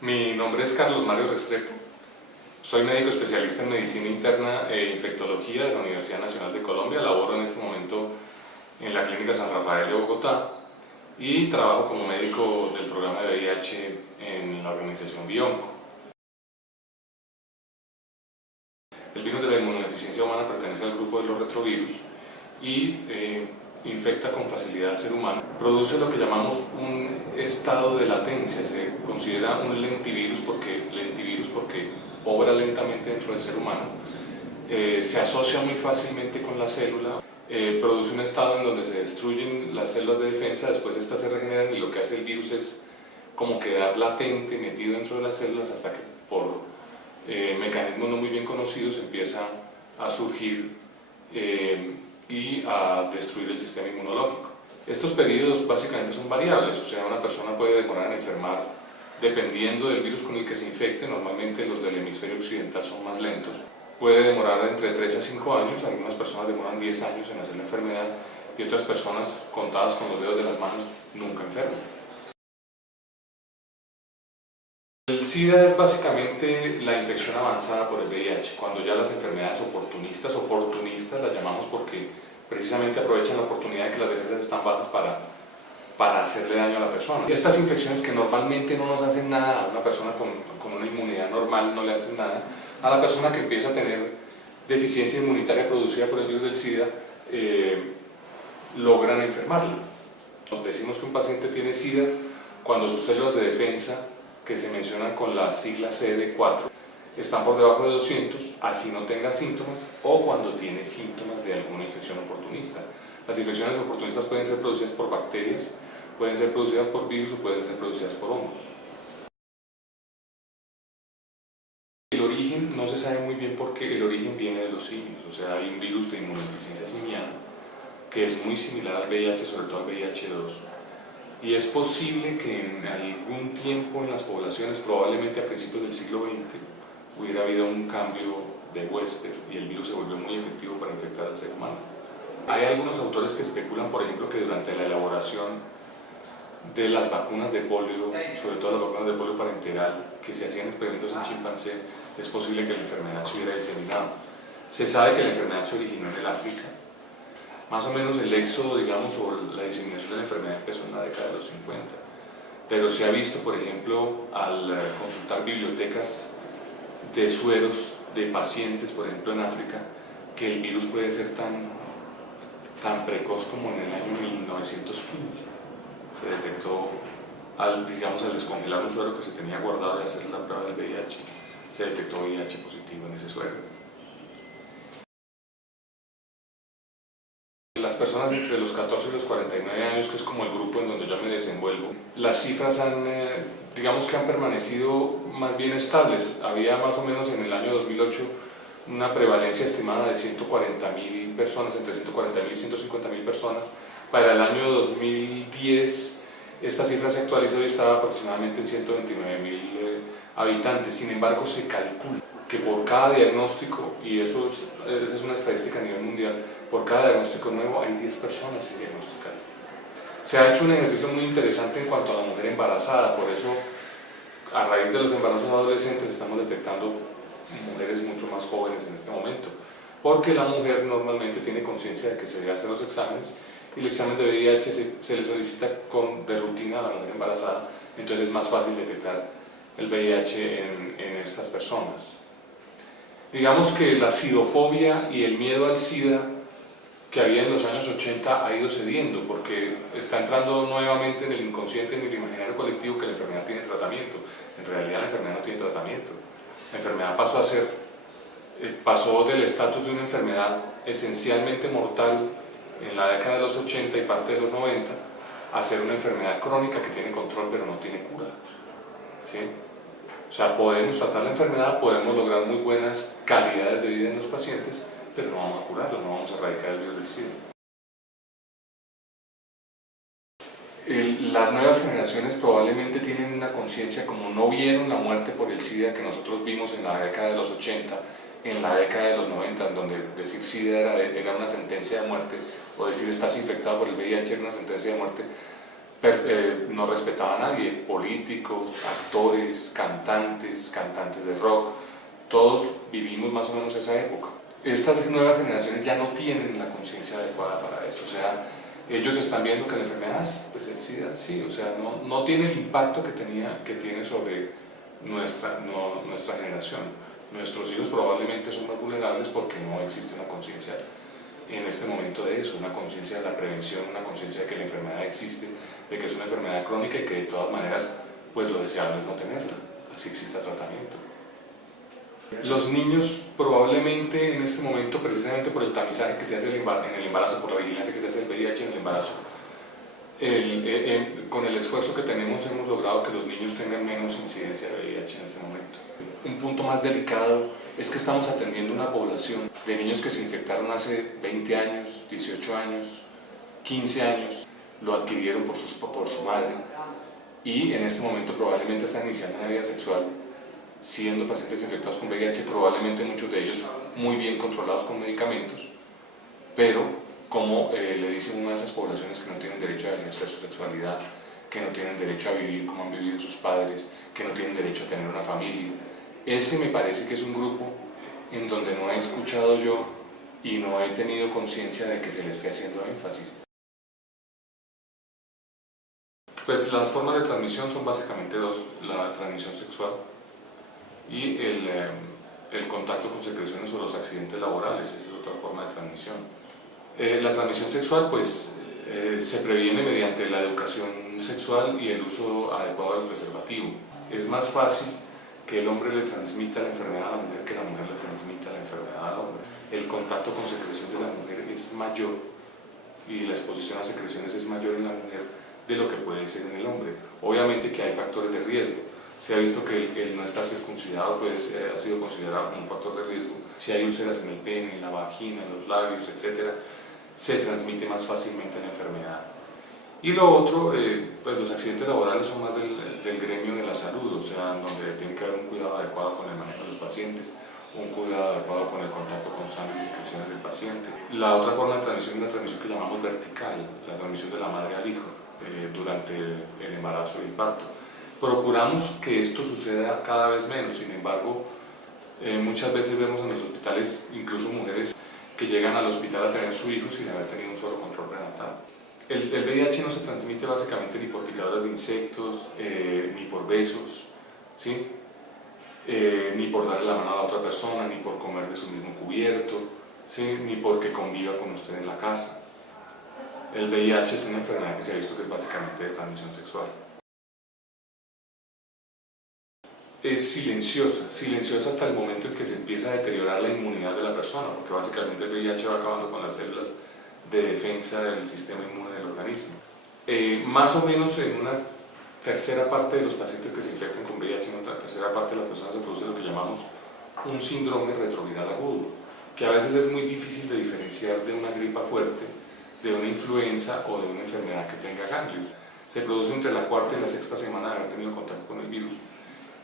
Mi nombre es Carlos Mario Restrepo, soy médico especialista en medicina interna e infectología de la Universidad Nacional de Colombia. Laboro en este momento en la Clínica San Rafael de Bogotá y trabajo como médico del programa de VIH en la organización Bionco. El virus de la inmunodeficiencia humana pertenece al grupo de los retrovirus y infecta con facilidad al ser humano. Produce lo que llamamos un estado de latencia, se considera un lentivirus porque obra lentamente dentro del ser humano. Se asocia muy fácilmente con la célula, produce un estado en donde se destruyen las células de defensa, después estas se regeneran y lo que hace el virus es como quedar latente, metido dentro de las células hasta que por mecanismos no muy bien conocidos empieza a surgir y a destruir el sistema inmunológico. Estos periodos básicamente son variables, o sea, una persona puede demorar en enfermar dependiendo del virus con el que se infecte. Normalmente los del hemisferio occidental son más lentos. Puede demorar entre 3 a 5 años, algunas personas demoran 10 años en hacer la enfermedad y otras personas, contadas con los dedos de las manos, nunca enferman. El SIDA es básicamente la infección avanzada por el VIH, cuando ya las enfermedades oportunistas las llamamos porque precisamente aprovechan la oportunidad de que las defensas están bajas para hacerle daño a la persona. Estas infecciones que normalmente no nos hacen nada a una persona con una inmunidad normal, no le hacen nada, a la persona que empieza a tener deficiencia inmunitaria producida por el virus del SIDA, logran enfermarlo. Decimos que un paciente tiene SIDA cuando sus células de defensa, que se mencionan con la sigla CD4, están por debajo de 200, así no tenga síntomas, o cuando tiene síntomas de alguna infección oportunista. Las infecciones oportunistas pueden ser producidas por bacterias, pueden ser producidas por virus o pueden ser producidas por hongos. El origen no se sabe muy bien porque el origen viene de los simios, o sea, hay un virus de inmunodeficiencia simiana que es muy similar al VIH, sobre todo al VIH-2. Y es posible que en algún tiempo en las poblaciones, probablemente a principios del siglo XX, hubiera habido un cambio de huésped y el virus se volvió muy efectivo para infectar al ser humano. Hay algunos autores que especulan, por ejemplo, que durante la elaboración de las vacunas de polio, sobre todo las vacunas de polio parenteral, que se hacían experimentos en chimpancé, es posible que la enfermedad se hubiera diseminado. Se sabe que la enfermedad se originó en el África. Más o menos el éxodo, digamos, sobre la diseminación de la enfermedad empezó en la década de los 50. Pero se ha visto, por ejemplo, al consultar bibliotecas de sueros de pacientes, por ejemplo en África, que el virus puede ser tan precoz como en el año 1915. Se detectó, al descongelar un suero que se tenía guardado y hacer la prueba del VIH, se detectó VIH positivo en ese suero. Las personas entre los 14 y los 49 años, que es como el grupo en donde yo me desenvuelvo, las cifras han permanecido más bien estables. Había más o menos en el año 2008 una prevalencia estimada de 140.000 personas, entre 140.000 y 150.000 personas. Para el año 2010 esta cifra se actualizó y estaba aproximadamente en 129.000 habitantes. Sin embargo, se calcula que por cada diagnóstico, y esa es una estadística a nivel mundial, por cada diagnóstico nuevo hay 10 personas sin diagnosticar. Se ha hecho un ejercicio muy interesante en cuanto a la mujer embarazada, por eso a raíz de los embarazos adolescentes estamos detectando mujeres mucho más jóvenes en este momento, porque la mujer normalmente tiene conciencia de que se debe hacer los exámenes y el examen de VIH se le solicita de rutina a la mujer embarazada, entonces es más fácil detectar el VIH en estas personas. Digamos que la sidofobia y el miedo al SIDA que había en los años 80 ha ido cediendo porque está entrando nuevamente en el inconsciente, en el imaginario colectivo, que la enfermedad tiene tratamiento. En realidad la enfermedad no tiene tratamiento. La enfermedad pasó del estatus de una enfermedad esencialmente mortal en la década de los 80 y parte de los 90 a ser una enfermedad crónica que tiene control pero no tiene cura. ¿Sí? O sea, podemos tratar la enfermedad, podemos lograr muy buenas calidades de vida en los pacientes, pero no vamos a curarlo, no vamos a erradicar el virus del SIDA. Las nuevas generaciones probablemente tienen una conciencia, como no vieron la muerte por el SIDA que nosotros vimos en la década de los 80, en la década de los 90, en donde decir SIDA era una sentencia de muerte, o decir estás infectado por el VIH era una sentencia de muerte, no respetaba a nadie, políticos, actores, cantantes de rock, todos vivimos más o menos esa época. Estas nuevas generaciones ya no tienen la conciencia adecuada para eso, o sea, ellos están viendo que la enfermedad, pues el SIDA, sí, o sea, no tiene el impacto que tiene sobre nuestra generación. Nuestros hijos probablemente son más vulnerables porque no existe una conciencia en este momento de eso, una conciencia de la prevención, una conciencia de que la enfermedad existe, de que es una enfermedad crónica y que de todas maneras, pues lo deseable es no tenerla, así exista tratamiento. Los niños probablemente en este momento, precisamente por el tamizaje que se hace en el embarazo, por la vigilancia que se hace del VIH en el embarazo, con el esfuerzo que tenemos hemos logrado que los niños tengan menos incidencia de VIH en este momento. Un punto más delicado es que estamos atendiendo una población de niños que se infectaron hace 20 años, 18 años, 15 años, lo adquirieron por su madre y en este momento probablemente están iniciando una vida sexual siendo pacientes infectados con VIH, probablemente muchos de ellos muy bien controlados con medicamentos, pero como le dicen una de esas poblaciones que no tienen derecho a ejercer su sexualidad, que no tienen derecho a vivir como han vivido sus padres, que no tienen derecho a tener una familia. Ese me parece que es un grupo en donde no he escuchado yo y no he tenido conciencia de que se le esté haciendo énfasis. Pues las formas de transmisión son básicamente dos, la transmisión sexual y el contacto con secreciones o los accidentes laborales, esa es otra forma de transmisión. La transmisión sexual pues se previene mediante la educación sexual y el uso adecuado del preservativo. Es más fácil que el hombre le transmita la enfermedad a la mujer que la mujer le transmita la enfermedad al hombre. El contacto con secreción de la mujer es mayor y la exposición a secreciones es mayor en la mujer de lo que puede ser en el hombre. Obviamente que hay factores de riesgo. Se ha visto que el no estar circuncidado pues, ha sido considerado como un factor de riesgo. Si hay úlceras en el pene, en la vagina, en los labios, etc., se transmite más fácilmente la enfermedad. Y lo otro, pues los accidentes laborales son más del gremio de la salud, o sea, donde tiene que haber un cuidado adecuado con el manejo de los pacientes, un cuidado adecuado con el contacto con sangre y secreciones del paciente. La otra forma de transmisión es la transmisión que llamamos vertical, la transmisión de la madre al hijo durante el embarazo y el parto. Procuramos que esto suceda cada vez menos, sin embargo, muchas veces vemos en los hospitales incluso mujeres que llegan al hospital a tener su hijo sin haber tenido un solo control prenatal. El VIH no se transmite básicamente ni por picadores de insectos, ni por besos, ¿sí? Ni por darle la mano a la otra persona, ni por comer de su mismo cubierto, ¿sí? Ni porque conviva con usted en la casa. El VIH es una enfermedad que se ha visto que es básicamente de transmisión sexual. Es silenciosa hasta el momento en que se empieza a deteriorar la inmunidad de la persona, porque básicamente el VIH va acabando con las células de defensa del sistema inmune del organismo. Más o menos en una tercera parte de los pacientes que se infectan con VIH, en otra tercera parte de las personas se produce lo que llamamos un síndrome retroviral agudo, que a veces es muy difícil de diferenciar de una gripa fuerte, de una influenza o de una enfermedad que tenga ganglios. Se produce entre la cuarta y la sexta semana de haber tenido contacto con el virus.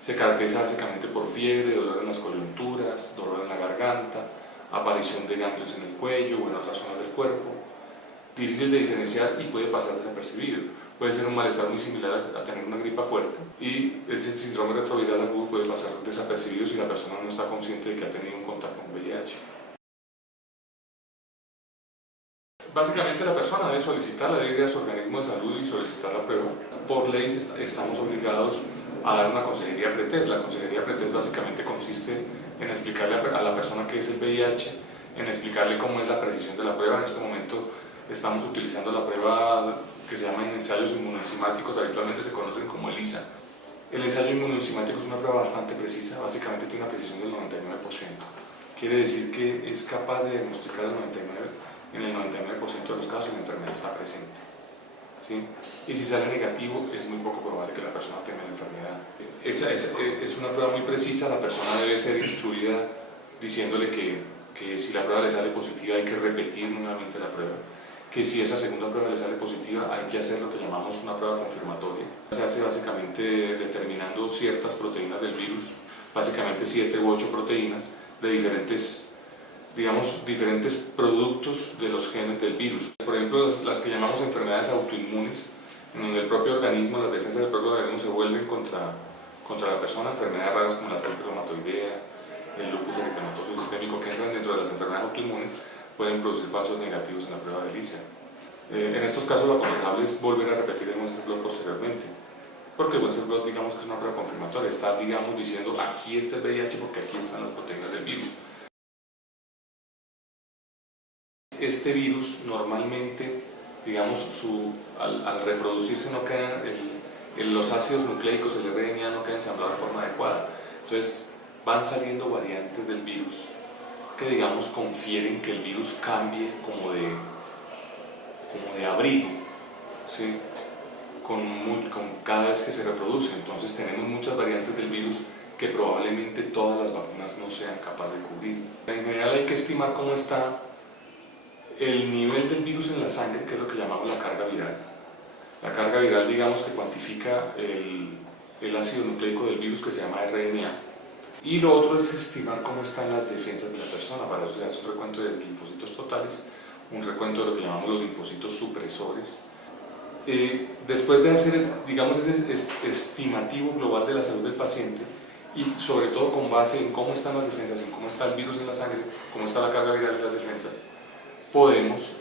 Se caracteriza básicamente por fiebre, dolor en las coyunturas, dolor en la garganta, aparición de ganglios en el cuello o en otras zonas del cuerpo. Difícil de diferenciar y puede pasar desapercibido. Puede ser un malestar muy similar a tener una gripa fuerte y ese síndrome retroviral agudo puede pasar desapercibido si la persona no está consciente de que ha tenido un contacto con VIH. Básicamente la persona debe solicitarla, debe ir a su organismo de salud y solicitar la prueba. Por ley estamos obligados a dar una consejería pretest. La consejería pretest básicamente consiste en explicarle a la persona qué es el VIH, en explicarle cómo es la precisión de la prueba. En este momento estamos utilizando la prueba que se llama ensayos inmunoenzimáticos, habitualmente se conocen como ELISA. El ensayo inmunoenzimático es una prueba bastante precisa, básicamente tiene una precisión del 99%. Quiere decir que es capaz de diagnosticar en el 99% de los casos la enfermedad está presente, ¿sí? Y si sale negativo es muy poco probable que la persona tenga la enfermedad. Es una prueba muy precisa, la persona debe ser instruida diciéndole que si la prueba le sale positiva hay que repetir nuevamente la prueba, que si esa segunda prueba le sale positiva hay que hacer lo que llamamos una prueba confirmatoria. Se hace básicamente determinando ciertas proteínas del virus, básicamente 7 u 8 proteínas de diferentes, digamos, diferentes productos de los genes del virus. Por ejemplo, las que llamamos enfermedades autoinmunes, en donde el propio organismo, las defensas del propio organismo se vuelven contra la persona, enfermedades raras como la artritis reumatoidea, el lupus eritematoso sistémico, que entran dentro de las enfermedades autoinmunes, pueden producir falsos negativos en la prueba de ELISA. En estos casos lo aconsejable es volver a repetir el Western blot posteriormente, porque el Western blot, digamos que es una prueba confirmatoria, está, digamos, diciendo aquí está el VIH porque aquí están las proteínas del virus. Este virus normalmente, digamos, al reproducirse no queda los ácidos nucleicos, el RNA no queda ensamblado de forma adecuada, entonces van saliendo variantes del virus que, digamos, confieren que el virus cambie como de abrigo, ¿sí? con cada vez que se reproduce. Entonces tenemos muchas variantes del virus que probablemente todas las vacunas no sean capaces de cubrir. En general hay que estimar cómo está el nivel del virus en la sangre, que es lo que llamamos la carga viral. La carga viral, digamos, que cuantifica el ácido nucleico del virus, que se llama RNA. Y lo otro es estimar cómo están las defensas de la persona. Para eso se hace un recuento de linfocitos totales, un recuento de lo que llamamos los linfocitos supresores. Después de hacer, digamos, ese estimativo global de la salud del paciente, y sobre todo con base en cómo están las defensas, en cómo está el virus en la sangre, cómo está la carga viral de las defensas, podemos,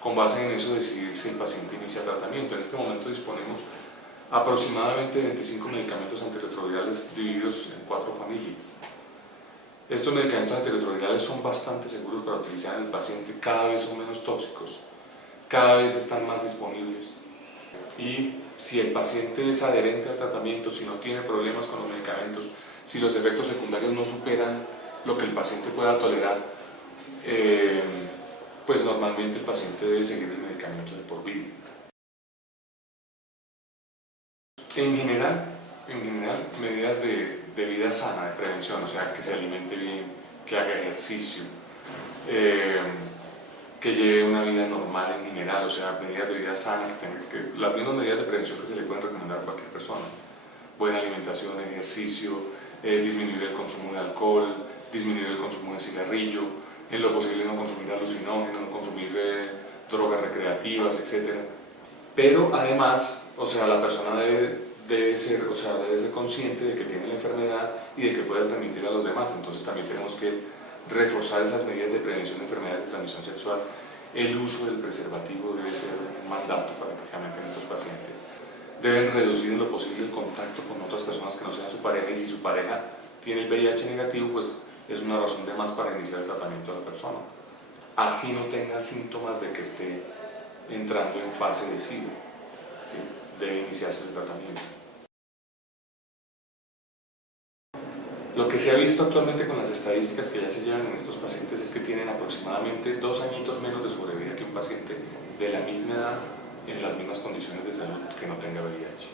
con base en eso, decidir si el paciente inicia tratamiento. En este momento disponemos aproximadamente 25 medicamentos antirretrovirales divididos en 4 familias. Estos medicamentos antirretrovirales son bastante seguros para utilizar en el paciente, cada vez son menos tóxicos, cada vez están más disponibles. Y si el paciente es adherente al tratamiento, si no tiene problemas con los medicamentos, si los efectos secundarios no superan lo que el paciente pueda tolerar, pues normalmente el paciente debe seguir el medicamento de por vida. En general, medidas de vida sana, de prevención, o sea, que se alimente bien, que haga ejercicio, que lleve una vida normal en general, o sea, medidas de vida sana, las mismas medidas de prevención que se le pueden recomendar a cualquier persona. Buena alimentación, ejercicio, disminuir el consumo de alcohol, disminuir el consumo de cigarrillo, en lo posible no consumir alucinógenos, no consumir drogas recreativas, etc. Pero además, o sea, la persona debe ser consciente de que tiene la enfermedad y de que puede transmitir a los demás. Entonces también tenemos que reforzar esas medidas de prevención de enfermedades de transmisión sexual. El uso del preservativo debe ser un mandato prácticamente en estos pacientes. Deben reducir en lo posible el contacto con otras personas que no sean su pareja, y si su pareja tiene el VIH negativo, pues es una razón de más para iniciar el tratamiento de la persona. Así no tenga síntomas de que esté entrando en fase de SIDA, debe iniciarse el tratamiento. Lo que se ha visto actualmente con las estadísticas que ya se llevan en estos pacientes es que tienen aproximadamente 2 añitos menos de sobrevida que un paciente de la misma edad en las mismas condiciones de salud que no tenga VIH.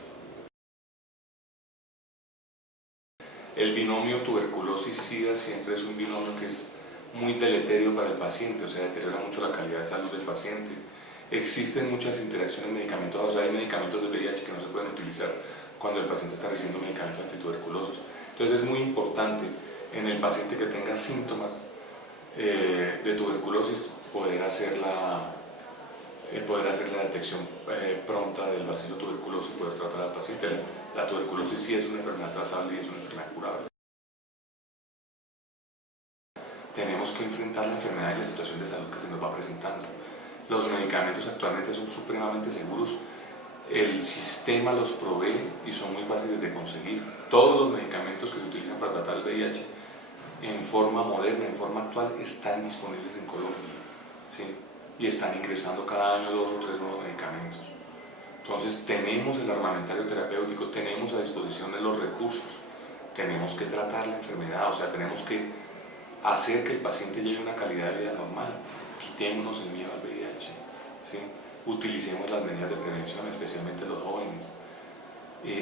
El binomio tuberculosis-SIDA siempre es un binomio que es muy deleterio para el paciente, o sea, deteriora mucho la calidad de salud del paciente. Existen muchas interacciones medicamentosas, o sea, hay medicamentos del VIH que no se pueden utilizar cuando el paciente está recibiendo medicamentos antituberculosos. Entonces es muy importante en el paciente que tenga síntomas de tuberculosis poder hacer la detección pronta del bacilo tuberculoso y poder tratar al paciente. La tuberculosis sí es una enfermedad tratable y es una enfermedad curable. Tenemos que enfrentar la enfermedad y la situación de salud que se nos va presentando. Los medicamentos actualmente son supremamente seguros, el sistema los provee y son muy fáciles de conseguir. Todos los medicamentos que se utilizan para tratar el VIH en forma moderna, en forma actual, están disponibles en Colombia, ¿sí? Y están ingresando cada año 2 o 3 nuevos medicamentos. Entonces tenemos el armamentario terapéutico, tenemos a disposición de los recursos, tenemos que tratar la enfermedad, o sea, tenemos que hacer que el paciente lleve una calidad de vida normal. Quitémonos el miedo al VIH, ¿sí? Utilicemos las medidas de prevención, especialmente los jóvenes.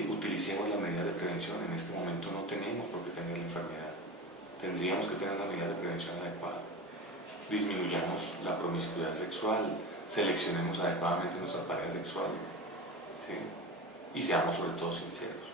Utilicemos las medidas de prevención. En este momento no tenemos por qué tener la enfermedad, tendríamos que tener las medidas de prevención adecuadas. Disminuyamos la promiscuidad sexual, seleccionemos adecuadamente nuestras parejas sexuales, ¿sí? Y seamos sobre todo sinceros.